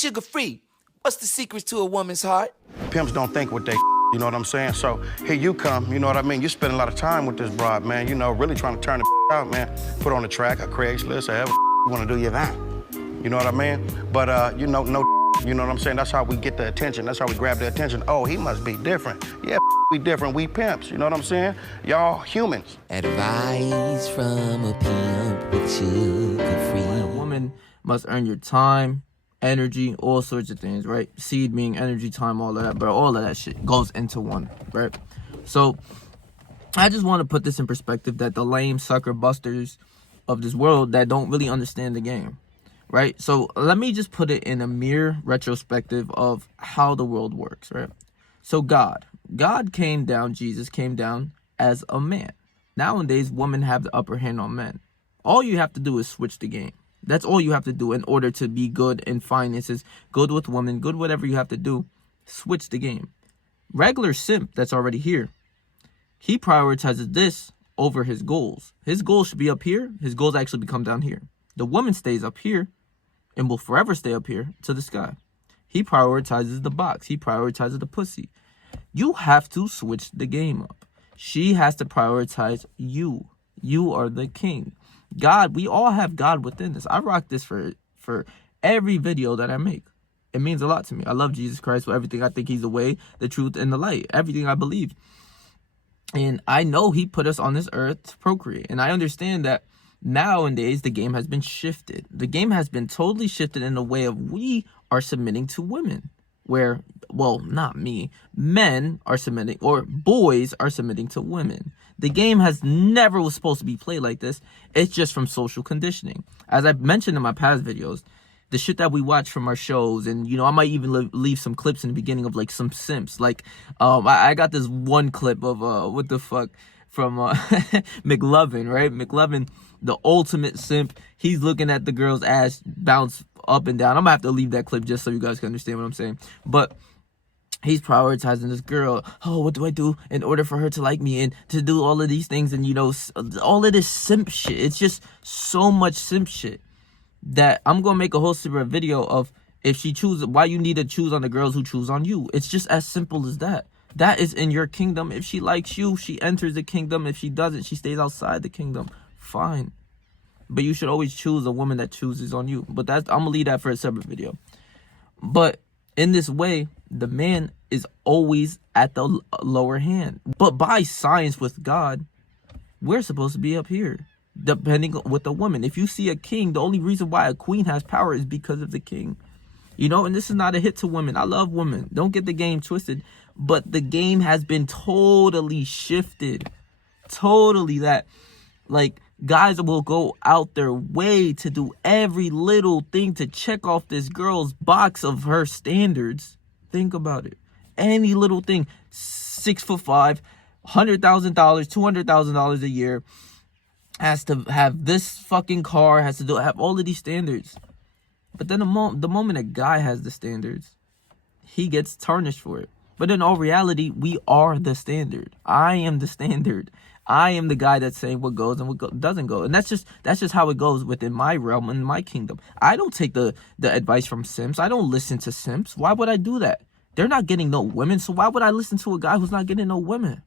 sugar free. What's the secret to a woman's heart? Pimps don't think what they, you know what I'm saying? So here you come, you know what I mean? You spend a lot of time with this broad, man, you know, really trying to turn the out, man. Put on a track, a Craigslist, or however you want to do your thing. You know what I mean? But, you know, no, you know what I'm saying? That's how we get the attention. That's how we grab the attention. Oh, he must be different. Yeah, we different. We pimps. You know what I'm saying? Y'all humans. Advice from a pimp with sugar free. A woman must earn your time, energy, all sorts of things, right? Seed meaning energy, time, all of that, but all of that shit goes into one, right? So I just want to put this in perspective that the lame sucker busters of this world that don't really understand the game, right? So let me just put it in a mere retrospective of how the world works, right? So God came down, Jesus came down as a man. Nowadays, women have the upper hand on men. All you have to do is switch the game. That's all you have to do in order to be good in finances, good with women, good whatever you have to do. Switch the game. Regular simp that's already here, he prioritizes this over his goals. His goals should be up here. His goals actually become down here. The woman stays up here and will forever stay up here to the sky. He prioritizes the box. He prioritizes the pussy. You have to switch the game up. She has to prioritize you. You are the king. God, we all have God within us. I rock this for every video that I make. It means a lot to me. I love Jesus Christ for everything. I think he's the way, the truth, and the light. Everything I believe. And I know he put us on this earth to procreate. And I understand that nowadays the game has been shifted. The game has been totally shifted in a way of we are submitting to women. Where, well, not me, men are submitting, or boys are submitting to women. The game has never was supposed to be played like this. It's just from social conditioning. As I mentioned in my past videos, the shit that we watch from our shows, and, you know, I might even leave some clips in the beginning of, like, some simps. Like, I got this one clip of, what the fuck, from McLovin, right? McLovin, the ultimate simp. He's looking at the girl's ass bounce up and down. I'm gonna have to leave that clip just so you guys can understand what I'm saying. But he's prioritizing this girl. Oh, what do I do in order for her to like me and to do all of these things? And, you know, all of this simp shit. It's just so much simp shit that I'm gonna make a whole separate video of if she chooses, why you need to choose on the girls who choose on you. It's just as simple as that. That is in your kingdom. If she likes you, she enters the kingdom. If she doesn't, she stays outside the kingdom. Fine. But you should always choose a woman that chooses on you. But I'm going to leave that for a separate video. But in this way, the man is always at the lower hand. But by science with God, we're supposed to be up here. Depending with the woman. If you see a king, the only reason why a queen has power is because of the king. You know, and this is not a hit to women. I love women. Don't get the game twisted. But the game has been totally shifted. Totally that, like, guys will go out their way to do every little thing to check off this girl's box of her standards. Think about it. Any little thing. 6'5", $100,000, $200,000 a year. Has to have this fucking car. Has to have all of these standards. But then the moment a guy has the standards, he gets tarnished for it. But in all reality, we are the standard. I am the standard. I am the guy that's saying what goes and what doesn't go. And that's just how it goes within my realm and my kingdom. I don't take the advice from simps. I don't listen to simps. Why would I do that? They're not getting no women. So why would I listen to a guy who's not getting no women?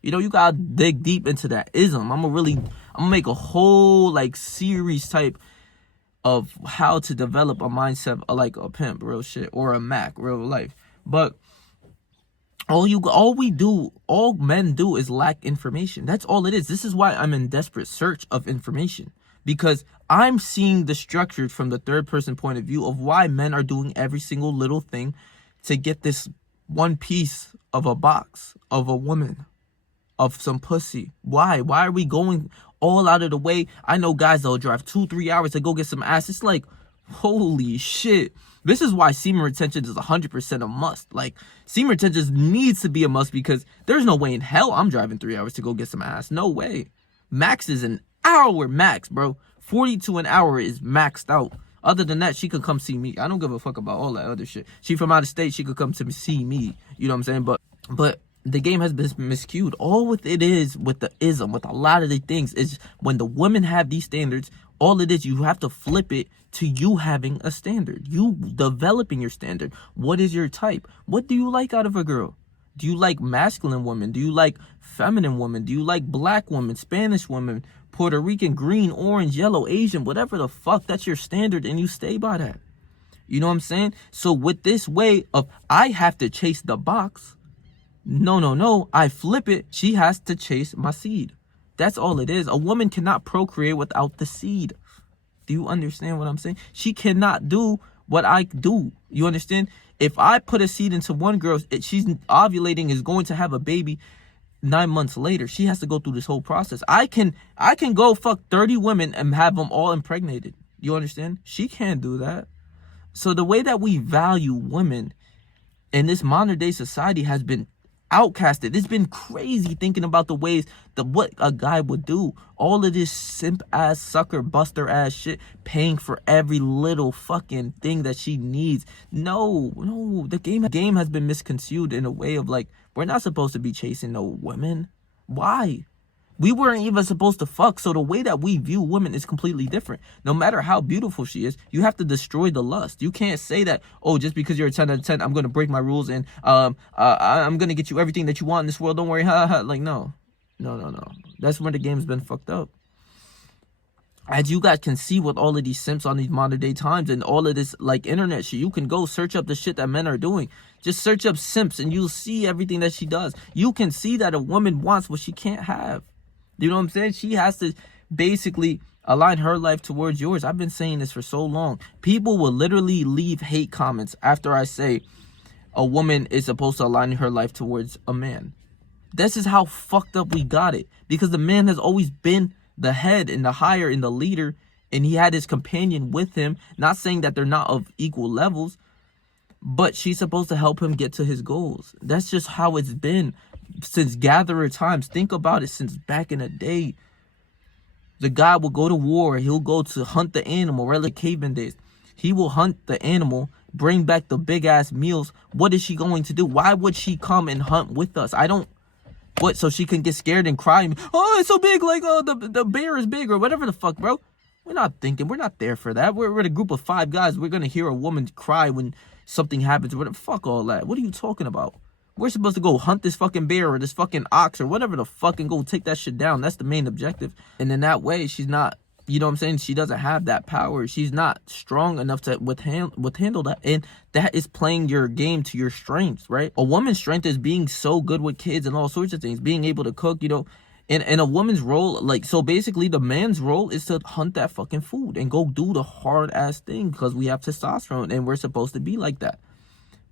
You know, you gotta dig deep into that ism. I'm gonna make a whole, like, series type of how to develop a mindset like a pimp, real shit, or a Mac, real life. But all men do is lack information. That's all it is. This is why I'm in desperate search of information, because I'm seeing the structure from the third person point of view of why men are doing every single little thing to get this one piece of a box of a woman, of some pussy. Why are we going all out of the way? I know guys that'll drive 2-3 hours to go get some ass. It's like, holy shit. This is why semen retention is 100% a must. Like, semen retention needs to be a must, because there's no way in hell I'm driving 3 hours to go get some ass. No way. Max is an hour max, bro. 42 an hour is maxed out. Other than that, she could come see me. I don't give a fuck about all that other shit. She from out of state, she could come to see me. You know what I'm saying? But the game has been miscued. All with it is, with the ism, with a lot of the things, is when the women have these standards, all it is, you have to flip it to you having a standard, you developing your standard. What is your type? What do you like out of a girl? Do you like masculine women? Do you like feminine women? Do you like black women, Spanish women, Puerto Rican, green, orange, yellow, Asian, whatever the fuck? That's your standard, and you stay by that. You know what I'm saying? So with this way of I have to chase the box, no, I flip it. She has to chase my seed. That's all it is. A woman cannot procreate without the seed. Do you understand what I'm saying? She cannot do what I do. You understand? If I put a seed into one girl, she's ovulating, is going to have a baby 9 months later. She has to go through this whole process. I can go fuck 30 women and have them all impregnated. You understand? She can't do that. So the way that we value women in this modern day society has been outcasted. It's been crazy thinking about the ways that what a guy would do. All of this simp ass, sucker buster ass shit, paying for every little fucking thing that she needs. No, the game has been misconstrued in a way of like, we're not supposed to be chasing no women. Why? We weren't even supposed to fuck, so the way that we view women is completely different. No matter how beautiful she is, you have to destroy the lust. You can't say that, oh, just because you're a 10 out of 10, I'm going to break my rules and I'm going to get you everything that you want in this world. Don't worry. Like, no. That's where the game's been fucked up. As you guys can see with all of these simps on these modern day times and all of this like internet shit, you can go search up the shit that men are doing. Just search up simps and you'll see everything that she does. You can see that a woman wants what she can't have. You know what I'm saying? She has to basically align her life towards yours. I've been saying this for so long. People will literally leave hate comments after I say a woman is supposed to align her life towards a man. This is how fucked up we got it. Because the man has always been the head and the higher and the leader. And he had his companion with him. Not saying that they're not of equal levels. But she's supposed to help him get to his goals. That's just how it's been since gatherer times. Think about it, since back in the day. The guy will go to war. He'll go to hunt the animal, right? Like caveman days. He will hunt the animal, bring back the big ass meals. What is she going to do? Why would she come and hunt with us? What, so she can get scared and cry? Oh, it's so big, like, oh, the bear is big, or whatever the fuck, bro. We're not there for that. We're in a group of 5 guys. We're gonna hear a woman cry when something happens. Fuck all that. What are you talking about? We're supposed to go hunt this fucking bear or this fucking ox or whatever the fuck and go take that shit down. That's the main objective. And in that way, she's not, you know what I'm saying? She doesn't have that power. She's not strong enough to withhandle that. And that is playing your game to your strengths, right? A woman's strength is being so good with kids and all sorts of things. Being able to cook, you know. And a woman's role, like, so basically the man's role is to hunt that fucking food and go do the hard ass thing because we have testosterone and we're supposed to be like that.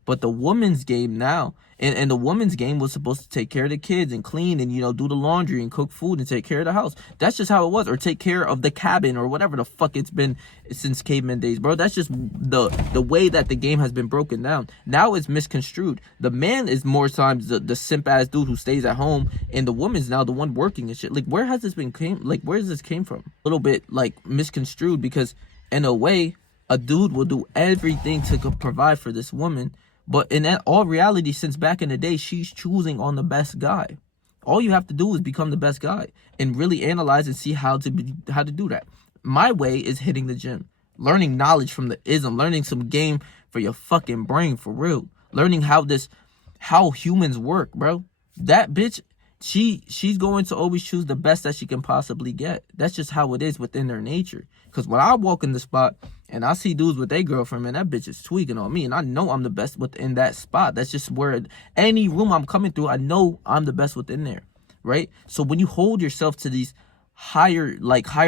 But the woman's game now, and the woman's game was supposed to take care of the kids and clean and, you know, do the laundry and cook food and take care of the house. That's just how it was. Or take care of the cabin or whatever the fuck it's been since caveman days, bro. That's just the way that the game has been broken down. Now it's misconstrued. The man is more times the simp ass dude who stays at home, and the woman's now the one working and shit. Like, where has this where does this came from? A little bit like misconstrued, because in a way, a dude will do everything to provide for this woman. But in all reality, since back in the day, she's choosing on the best guy. All you have to do is become the best guy and really analyze and see how to do that. My way is hitting the gym, learning knowledge from the ism, learning some game for your fucking brain, for real. Learning how humans work, bro. That bitch, she's going to always choose the best that she can possibly get. That's just how it is within their nature. Because when I walk in the spot and I see dudes with their girlfriend, man, that bitch is tweaking on me. And I know I'm the best within that spot. That's just where any room I'm coming through, I know I'm the best within there, right? So when you hold yourself to these higher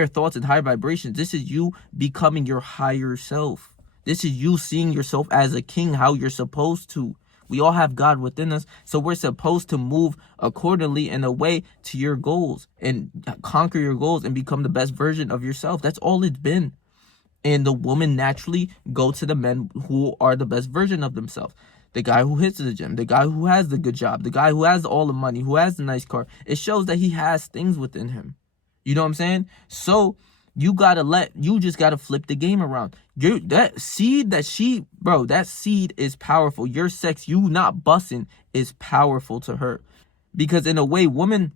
thoughts and higher vibrations, this is you becoming your higher self. This is you seeing yourself as a king, how you're supposed to. We all have God within us, so we're supposed to move accordingly in a way to your goals and conquer your goals and become the best version of yourself. That's all it's been. And the woman naturally go to the men who are the best version of themselves. The guy who hits the gym, the guy who has the good job, the guy who has all the money, who has the nice car. It shows that he has things within him. You know what I'm saying? So you just gotta flip the game around. That seed is powerful. Your sex, you not busting, is powerful to her. Because in a way, women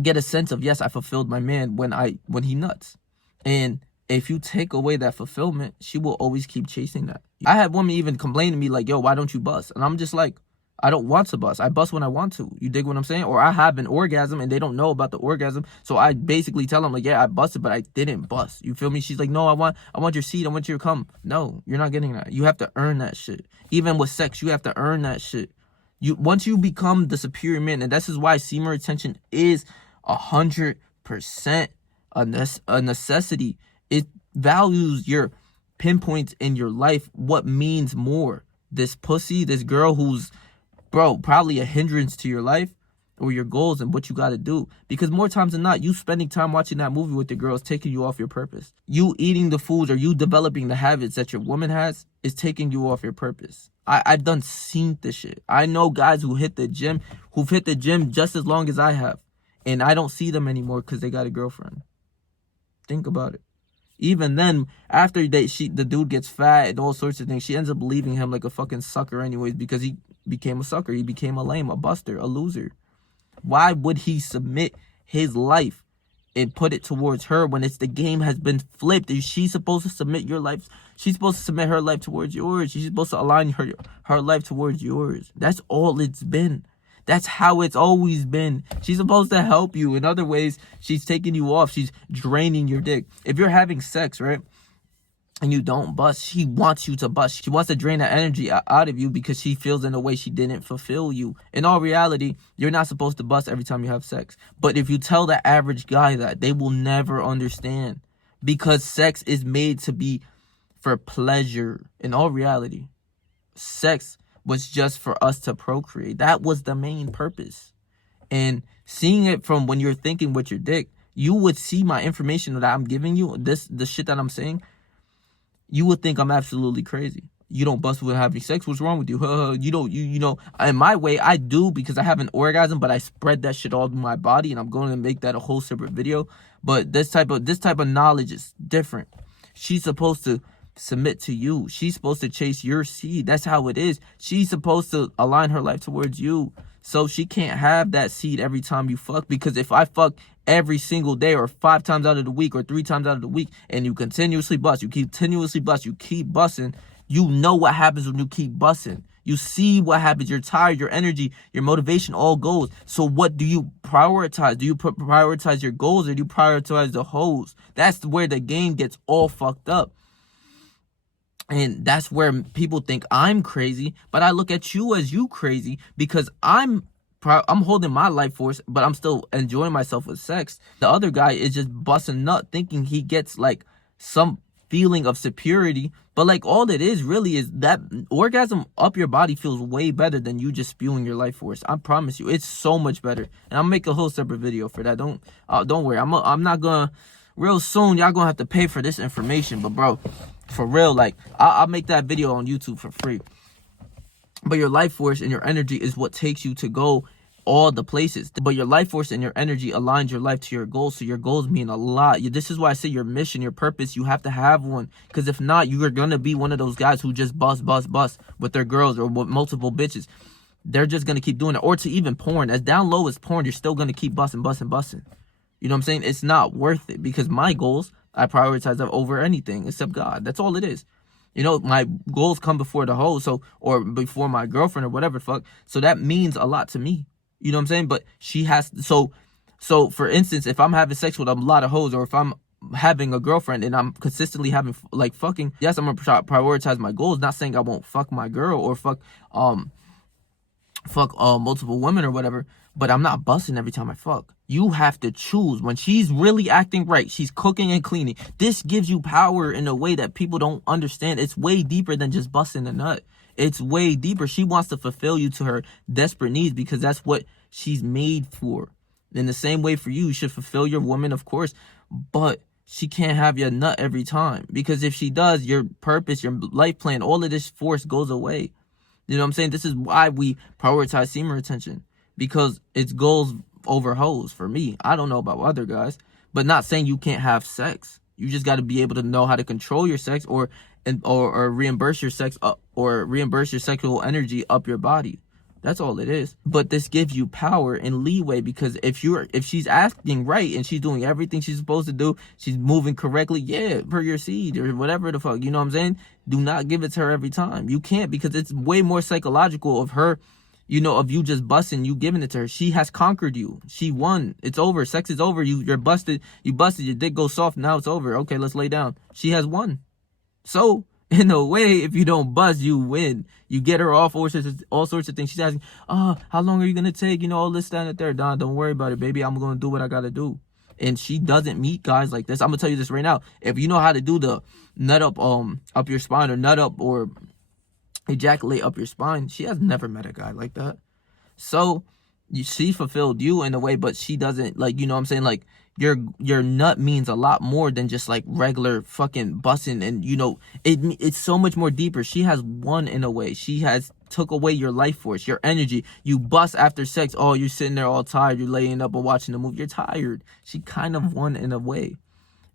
get a sense of, yes, I fulfilled my man when he nuts. And if you take away that fulfillment, she will always keep chasing that. I had women even complain to me like, yo, why don't you bust? And I'm just like, I don't want to bust. I bust when I want to. You dig what I'm saying? Or I have an orgasm and they don't know about the orgasm. So I basically tell them like, yeah, I busted, but I didn't bust. You feel me? She's like, no, I want your seed. I want your cum. No, you're not getting that. You have to earn that shit. Even with sex, you have to earn that shit. Once you become the superior man, and this is why semen retention is 100% a necessity. It values your pinpoints in your life. What means more? This pussy, this girl who's, bro, probably a hindrance to your life or your goals and what you got to do. Because more times than not, you spending time watching that movie with the girl is taking you off your purpose. You eating the foods or you developing the habits that your woman has is taking you off your purpose. I've done seen this shit. I know guys who've hit the gym just as long as I have. And I don't see them anymore because they got a girlfriend. Think about it. Even then, after the dude gets fat and all sorts of things, she ends up leaving him like a fucking sucker anyways because he became a sucker. He became a lame, a buster, a loser. Why would he submit his life and put it towards her when the game has been flipped? Is she supposed to submit your life? She's supposed to submit her life towards yours. She's supposed to align her life towards yours. That's all it's been. That's how it's always been. She's supposed to help you. In other ways, she's taking you off. She's draining your dick. If you're having sex, right, and you don't bust, she wants you to bust. She wants to drain that energy out of you because she feels in a way she didn't fulfill you. In all reality, you're not supposed to bust every time you have sex. But if you tell the average guy that, they will never understand because sex is made to be for pleasure. In all reality, sex was just for us to procreate. That was the main purpose. And seeing it from when you're thinking with your dick, you would see my information that I'm giving you, the shit that I'm saying, you would think I'm absolutely crazy. You don't bust with having sex. What's wrong with you? You know, in my way, I do because I have an orgasm, but I spread that shit all through my body, and I'm going to make that a whole separate video. But this type of knowledge is different. She's supposed to submit to you. She's supposed to chase your seed. That's how it is. She's supposed to align her life towards you. So she can't have that seed every time you fuck, because if I fuck every single day or 5 times out of the week or 3 times out of the week and you continuously bust, you keep busting, you know what happens when you keep busting. You see what happens. You're tired, your energy, your motivation all goes. So what do you prioritize? Do you prioritize your goals or do you prioritize the hoes? That's where the game gets all fucked up. And that's where people think I'm crazy, but I look at you as you crazy because I'm holding my life force, but I'm still enjoying myself with sex. The other guy is just busting nut thinking he gets like some feeling of superiority, but like all it is really is that orgasm up your body feels way better than you just spewing your life force. I promise you, it's so much better. And I'll make a whole separate video for that. Don't worry. I'm not gonna. Real soon, y'all gonna have to pay for this information, but bro, for real, like I'll make that video on YouTube for free. But your life force and your energy is what takes you to go all the places. But your life force and your energy aligns your life to your goals. So your goals mean a lot. This is why I say your mission, your purpose, you have to have one. Because if not, you are gonna be one of those guys who just bust with their girls or with multiple bitches. They're just gonna keep doing it. Or to even porn. As down low as porn, you're still gonna keep busting. You know what I'm saying? It's not worth it because my goals, I prioritize that over anything except God. That's all it is. You know, my goals come before the hoe, or before my girlfriend or whatever the fuck. So that means a lot to me. You know what I'm saying? But she has, so for instance, if I'm having sex with a lot of hoes, or if I'm having a girlfriend and I'm consistently having like fucking, yes, I'm gonna prioritize my goals. Not saying I won't fuck my girl or fuck multiple women or whatever, but I'm not busting every time I fuck. You have to choose. When she's really acting right, she's cooking and cleaning. This gives you power in a way that people don't understand. It's way deeper than just busting a nut. It's way deeper. She wants to fulfill you to her desperate needs because that's what she's made for. In the same way for you, you should fulfill your woman, of course, but she can't have your nut every time, because if she does, your purpose, your life plan, all of this force goes away. You know what I'm saying? This is why we prioritize semen retention, because it's goals over hoes for me. I don't know about other guys, but not saying you can't have sex. You just got to be able to know how to control your sex or reimburse your sex or reimburse your sexual energy up your body. That's all it is. But this gives you power and leeway, because if she's acting right and she's doing everything she's supposed to do, she's moving correctly, yeah, per your seed or whatever the fuck, you know what I'm saying? Do not give it to her every time. You can't, because it's way more psychological of her, you know, of you just busting, you giving it to her. She has conquered you. She won. It's over. Sex is over. You're busted. You busted. Your dick goes soft. Now it's over. Okay, let's lay down. She has won. So, in a way, if you don't bust, you win. You get her off all sorts of things. She's asking, oh, how long are you going to take? You know, all this, that, and there. Don, don't worry about it, baby. I'm going to do what I got to do. And she doesn't meet guys like this. I'm going to tell you this right now. If you know how to do the nut up your spine, or nut up or ejaculate up your spine, she has never met a guy like that. So she fulfilled you in a way, but she doesn't, like, you know what I'm saying, like, your nut means a lot more than just like regular fucking busting. And you know, it's so much more deeper. She has won in a way. She has took away your life force, your energy. You bust after sex, oh, you're sitting there all tired, you're laying up and watching the movie, you're tired. She kind of won in a way.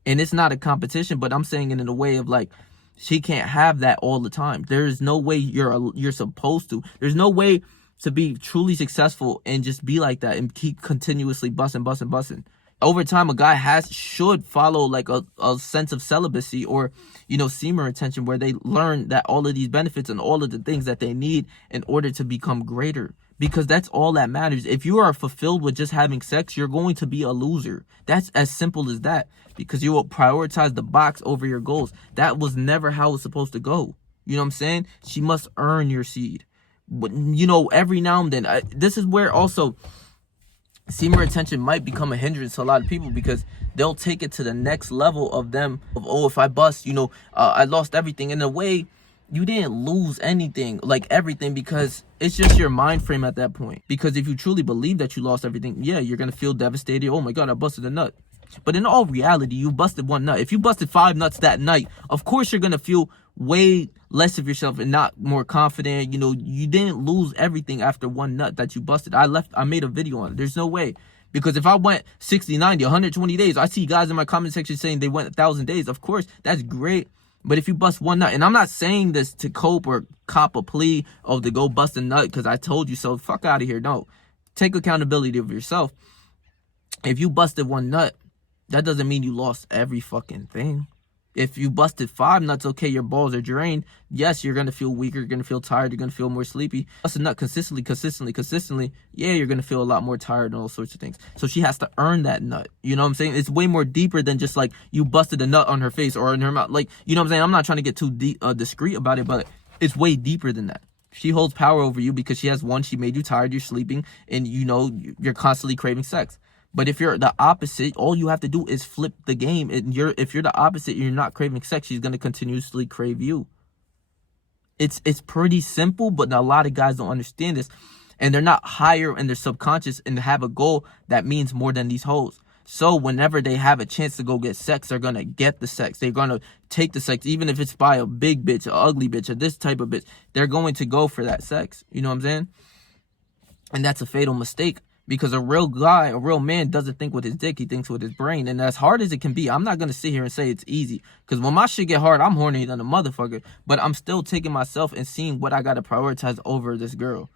And it's not a competition, but I'm saying it in a way of like, she can't have that all the time. There's no way you're supposed to. There's no way to be truly successful and just be like that and keep continuously busting. Over time, a guy should follow like a sense of celibacy, or, you know, semen retention, where they learn that all of these benefits and all of the things that they need in order to become greater. Because that's all that matters. If you are fulfilled with just having sex, you're going to be a loser. That's as simple as that. Because you will prioritize the box over your goals. That was never how it's supposed to go. You know what I'm saying? She must earn your seed. But, you know, every now and then, this is where also semen retention might become a hindrance to a lot of people, because they'll take it to the next level of them of, oh, if I bust, you know, I lost everything. In a way, you didn't lose anything, like everything, because it's just your mind frame at that point. Because if you truly believe that you lost everything, yeah, you're gonna feel devastated. Oh my god, I busted a nut. But in all reality, you busted one nut. If you busted 5 nuts that night, of course you're gonna feel way less of yourself and not more confident. You know, you didn't lose everything after one nut that you busted. I made a video on it. There's no way. Because if I went 60, 90, 120 days, I see guys in my comment section saying they went 1,000 days. Of course, that's great. But if you bust one nut, and I'm not saying this to cope or cop a plea of to go bust a nut because I told you so, fuck out of here. No. Take accountability of yourself. If you busted one nut, that doesn't mean you lost every fucking thing. If you busted 5 nuts, okay, your balls are drained. Yes, you're going to feel weaker. You're going to feel tired. You're going to feel more sleepy. Bust a nut consistently. Yeah, you're going to feel a lot more tired and all sorts of things. So she has to earn that nut. You know what I'm saying? It's way more deeper than just like you busted a nut on her face or in her mouth. Like, you know what I'm saying? I'm not trying to get too discreet about it, but it's way deeper than that. She holds power over you because she has won. She made you tired. You're sleeping and, you know, you're constantly craving sex. But if you're the opposite, all you have to do is flip the game. And if you're the opposite, you're not craving sex, she's going to continuously crave you. It's pretty simple, but a lot of guys don't understand this. And they're not higher in their subconscious and have a goal that means more than these hoes. So whenever they have a chance to go get sex, they're going to get the sex. They're going to take the sex, even if it's by a big bitch, an ugly bitch, or this type of bitch. They're going to go for that sex. You know what I'm saying? And that's a fatal mistake. Because a real guy, a real man doesn't think with his dick, he thinks with his brain. And as hard as it can be, I'm not going to sit here and say it's easy. Because when my shit get hard, I'm horny than a motherfucker. But I'm still taking myself and seeing what I got to prioritize over this girl.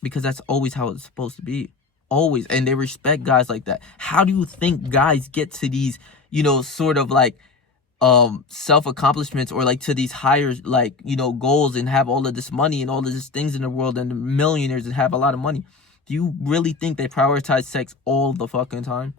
Because that's always how it's supposed to be. Always. And they respect guys like that. How do you think guys get to these, you know, sort of like self-accomplishments, or like to these higher, like, you know, goals, and have all of this money and all of these things in the world, and the millionaires that have a lot of money? Do you really think they prioritize sex all the fucking time?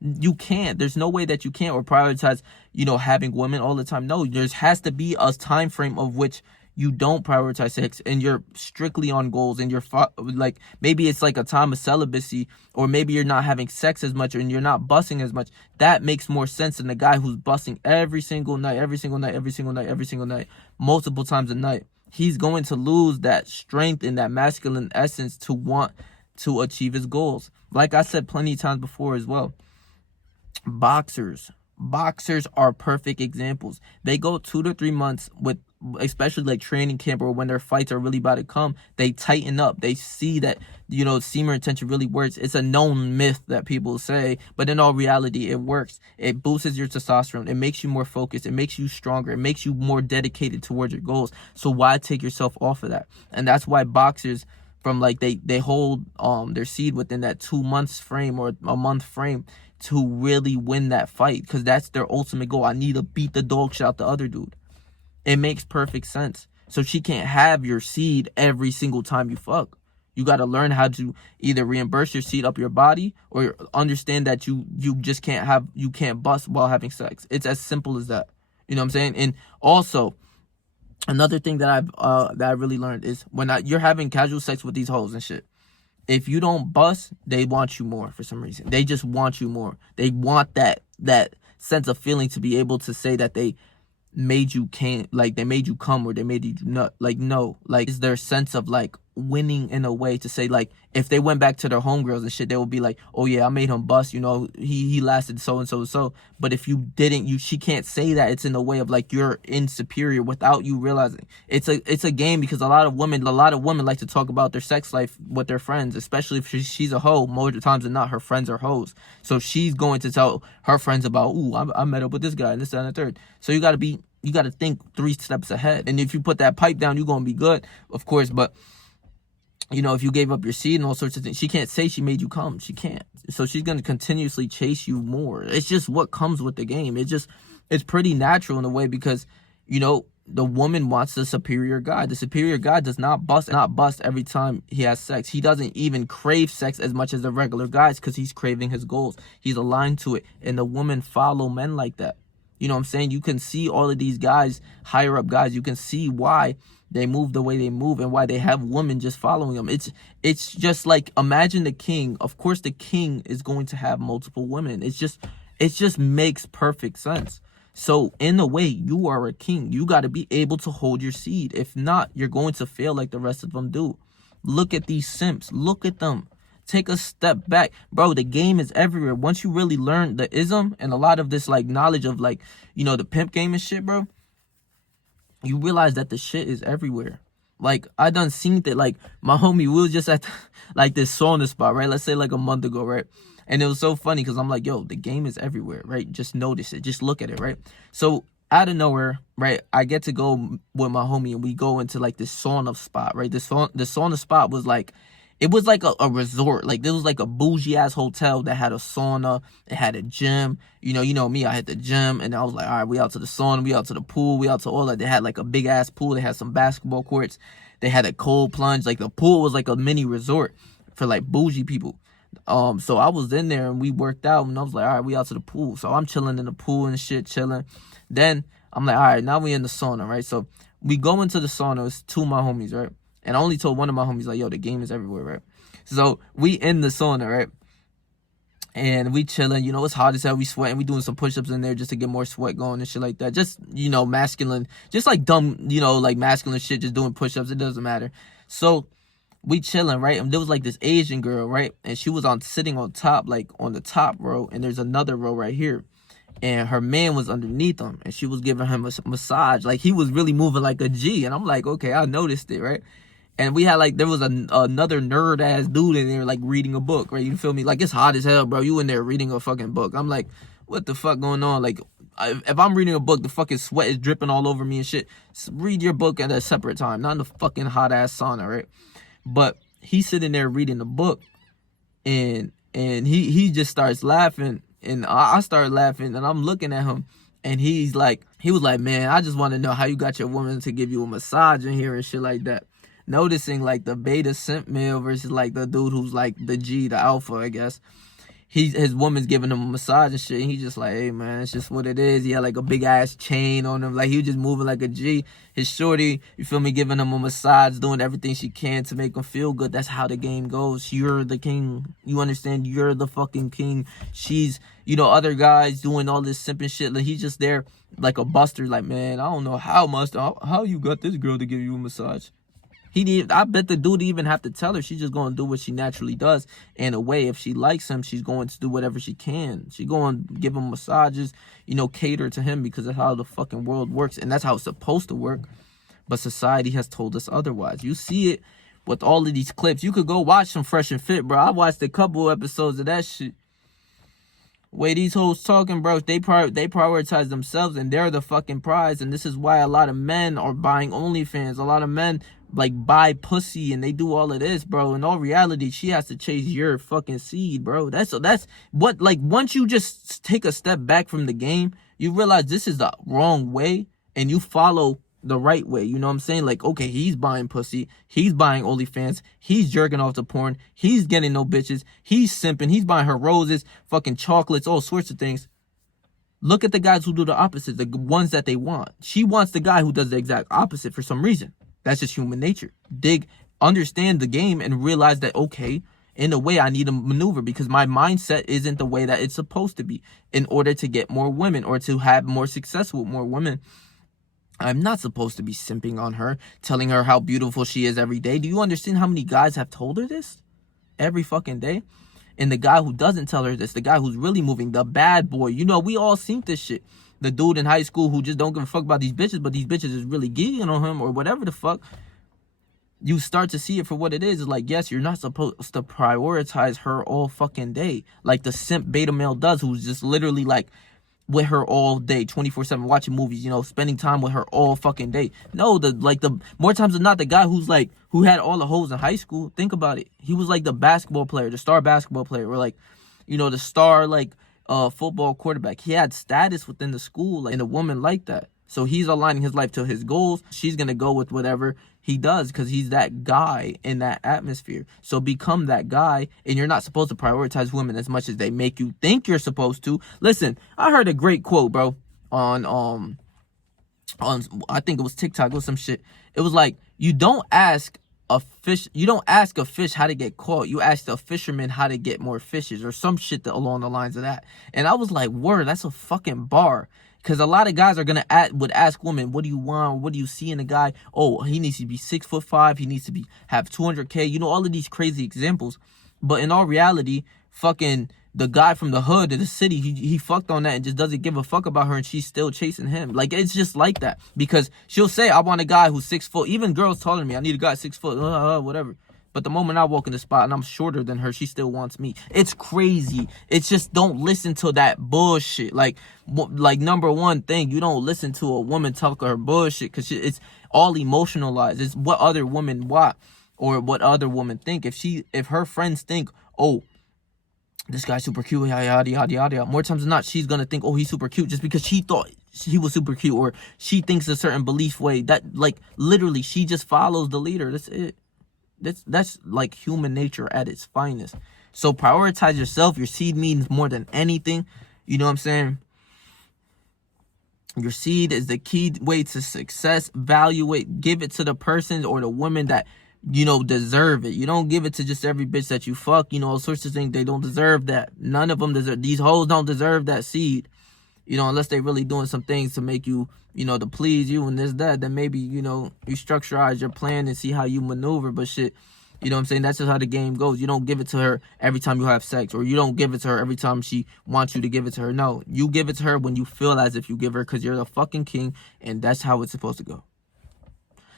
You can't. There's no way that you can't, or prioritize, you know, having women all the time. No, there has to be a time frame of which you don't prioritize sex and you're strictly on goals, and you're like, maybe it's like a time of celibacy, or maybe you're not having sex as much and you're not busting as much. That makes more sense than the guy who's busting every single night, multiple times a night. He's going to lose that strength and that masculine essence to want to achieve his goals. Like I said plenty of times before as well, boxers are perfect examples. They go 2 to 3 months with, especially like training camp, or when their fights are really about to come, they tighten up. They see that, you know, semen retention really works. It's a known myth that people say, but in all reality, it works. It boosts your testosterone. It makes you more focused. It makes you stronger. It makes you more dedicated towards your goals. So why take yourself off of that? And that's why boxers from like they hold their seed within that 2 months frame or a month frame to really win that fight, because that's their ultimate goal. I need to beat the dog shit out the other dude. It makes perfect sense. So she can't have your seed every single time you fuck. You got to learn how to either reimburse your seed up your body or understand that you just can't bust while having sex. It's as simple as that. You know what I'm saying? And also, another thing that I really learned is when you're having casual sex with these hoes and shit, if you don't bust, they want you more for some reason. They just want you more. They want that sense of feeling to be able to say that they made you they made you come or they made you nut. Like, no, like, is their sense of like winning in a way to say, like, if they went back to their homegirls and shit, they would be like, oh yeah, I made him bust, you know, he lasted so and so and so. But if you didn't, she can't say that. It's in a way of like you're insuperior without you realizing. It's a game, because a lot of women like to talk about their sex life with their friends, especially if she's a hoe. More times than not, her friends are hoes, so she's going to tell her friends about, ooh, I met up with this guy and this, that, and the third. So you got to think 3 steps ahead. And if you put that pipe down, you're going to be good, of course. But, you know, if you gave up your seed and all sorts of things, she can't say she made you come. She can't. So she's going to continuously chase you more. It's just what comes with the game. It's pretty natural in a way, because, you know, the woman wants the superior guy. The superior guy does not bust every time he has sex. He doesn't even crave sex as much as the regular guys, because he's craving his goals. He's aligned to it. And the women follow men like that. You know what I'm saying? You can see all of these guys, higher up guys, you can see why they move the way they move and why they have women just following them. It's just like, imagine the king. Of course, the king is going to have multiple women. It just makes perfect sense. So in a way, you are a king. You got to be able to hold your seed. If not, you're going to fail like the rest of them do. Look at these simps. Look at them. Take a step back, bro. The game is everywhere. Once you really learn the ism and a lot of this like knowledge of like, you know, the pimp game and shit, bro, you realize that the shit is everywhere. Like, I done seen that. Like, my homie, we was just at like this sauna spot, right? Let's say like a month ago, right? And it was so funny because I'm like, yo, the game is everywhere, right? Just notice it. Just look at it, right? So out of nowhere, right, I get to go with my homie and we go into like this sauna spot, right? The sauna spot was like, it was like a resort. Like, this was like a bougie ass hotel that had a sauna. It had a gym. You know me, I hit the gym and I was like, all right, we out to the sauna, we out to the pool, we out to all that. They had like a big ass pool. They had some basketball courts. They had a cold plunge. Like, the pool was like a mini resort for like bougie people. So I was in there and we worked out and I was like, all right, we out to the pool. So I'm chilling in the pool and shit, chilling. Then I'm like, all right, now we in the sauna, right? So we go into the sauna. It's 2 of my homies, right? And I only told one of my homies, like, yo, the game is everywhere, right? So we in the sauna, right? And we chilling, you know, it's hot as hell. We sweating. We doing some push-ups in there just to get more sweat going and shit like that. Just, you know, masculine, just like dumb, you know, like masculine shit, just doing push-ups. It doesn't matter. So we chilling, right? And there was like this Asian girl, right? And she was sitting on top, like on the top row. And there's another row right here. And her man was underneath him. And she was giving him a massage. Like, he was really moving like a G. And I'm like, okay, I noticed it, right? And we had like, there was another nerd ass dude in there like reading a book, right? You feel me? Like, it's hot as hell, bro. You in there reading a fucking book. I'm like, what the fuck going on? Like, if I'm reading a book, the fucking sweat is dripping all over me and shit. Read your book at a separate time, not in the fucking hot ass sauna, right? But he's sitting there reading the book, and he just starts laughing, and I start laughing, and I'm looking at him, and he was like, man, I just want to know how you got your woman to give you a massage in here and shit like that. Noticing like the beta simp male versus like the dude who's like the G, the alpha, I guess. His woman's giving him a massage and shit. And he's just like, hey man, it's just what it is. He had like a big ass chain on him. Like, he was just moving like a G. His shorty, you feel me, giving him a massage, doing everything she can to make him feel good. That's how the game goes. You're the king. You understand? You're the fucking king. She's, you know, other guys doing all this simping shit. Like, he's just there like a buster. Like, man, I don't know how you got this girl to give you a massage. I bet the dude even have to tell her. She's just going to do what she naturally does. In a way, if she likes him, she's going to do whatever she can. She's going to give him massages, you know, cater to him, because that's how the fucking world works. And that's how it's supposed to work. But society has told us otherwise. You see it with all of these clips. You could go watch some Fresh and Fit, bro. I watched a couple episodes of that shit. Way these hoes talking, bro, they prioritize themselves and they're the fucking prize. And this is why a lot of men are buying OnlyFans. A lot of men like buy pussy and they do all of this, bro. In all reality, she has to chase your fucking seed, bro. That's what, like, once you just take a step back from the game, you realize this is the wrong way and you follow the right way. You know what I'm saying? Like, okay, he's buying pussy, he's buying OnlyFans, he's jerking off to porn, he's getting no bitches, he's simping, he's buying her roses, fucking chocolates, all sorts of things. Look at the guys who do the opposite, the ones that they want. She wants the guy who does the exact opposite for some reason. That's just human nature. Understand the game and realize that, okay, in a way I need to maneuver because my mindset isn't the way that it's supposed to be in order to get more women or to have more success with more women. I'm not supposed to be simping on her, telling her how beautiful she is every day. Do you understand how many guys have told her this every fucking day? And the guy who doesn't tell her this, the guy who's really moving, the bad boy, you know, we all seen this shit. The dude in high school who just don't give a fuck about these bitches, but these bitches is really geeking on him or whatever the fuck. You start to see it for what it is. It's like, yes, you're not supposed to prioritize her all fucking day. Like the simp beta male does, who's just literally like with her all day, 24/7, watching movies, you know, spending time with her all fucking day. No, the more times than not, the guy who had all the hoes in high school, think about it. He was like the basketball player, the star basketball player, or like, you know, the star like football quarterback. He had status within the school, like, and a woman like that. So he's aligning his life to his goals. She's gonna go with whatever he does because he's that guy in that atmosphere. So become that guy, and you're not supposed to prioritize women as much as they make you think you're supposed to. Listen, I heard a great quote, bro, on I think it was TikTok or some shit. It was like, you don't ask a fish how to get caught. You ask the fisherman how to get more fishes or some shit along the lines of that. And I was like, word, that's a fucking bar. Because a lot of guys would ask women, what do you want? What do you see in a guy? Oh, he needs to be 6'5". He needs to have 200K. You know, all of these crazy examples. But in all reality, fucking the guy from the hood of the city, he fucked on that and just doesn't give a fuck about her, and she's still chasing him. Like, it's just like that. Because she'll say, I want a guy who's 6 foot. Even girls telling me, I need a guy 6 foot, whatever. But the moment I walk in the spot and I'm shorter than her, she still wants me. It's crazy. It's just, don't listen to that bullshit. Like number one thing, you don't listen to a woman talk her bullshit because it's all emotionalized. It's what other women want or what other women think. If her friends think, oh, this guy's super cute, yada, yada, yada, more times than not, she's going to think, oh, he's super cute just because she thought he was super cute, or she thinks a certain belief way. That, like, literally, she just follows the leader. That's it. That's like human nature at its finest. So prioritize yourself. Your seed means more than anything. You know what I'm saying? Your seed is the key way to success. Value it. Give it to the person or the women that, you know, deserve it. You don't give it to just every bitch that you fuck. You know, all sorts of things. They don't deserve that. None of them deserve. These hoes don't deserve that seed. You know, unless they really doing some things to make you, you know, to please you and this, that, then maybe, you know, you structureize your plan and see how you maneuver. But shit, you know what I'm saying? That's just how the game goes. You don't give it to her every time you have sex, or you don't give it to her every time she wants you to give it to her. No, you give it to her when you feel as if you give her, because you're the fucking king, and that's how it's supposed to go.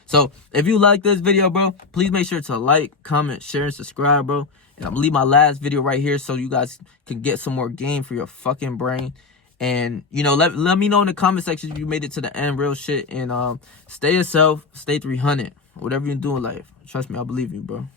So if you like this video, bro, please make sure to like, comment, share, and subscribe, bro. And I'm gonna leave my last video right here so you guys can get some more game for your fucking brain. And, you know, let me know in the comment section if you made it to the end, real shit. And stay yourself, stay 300. Whatever you do in life. Trust me, I believe you, bro.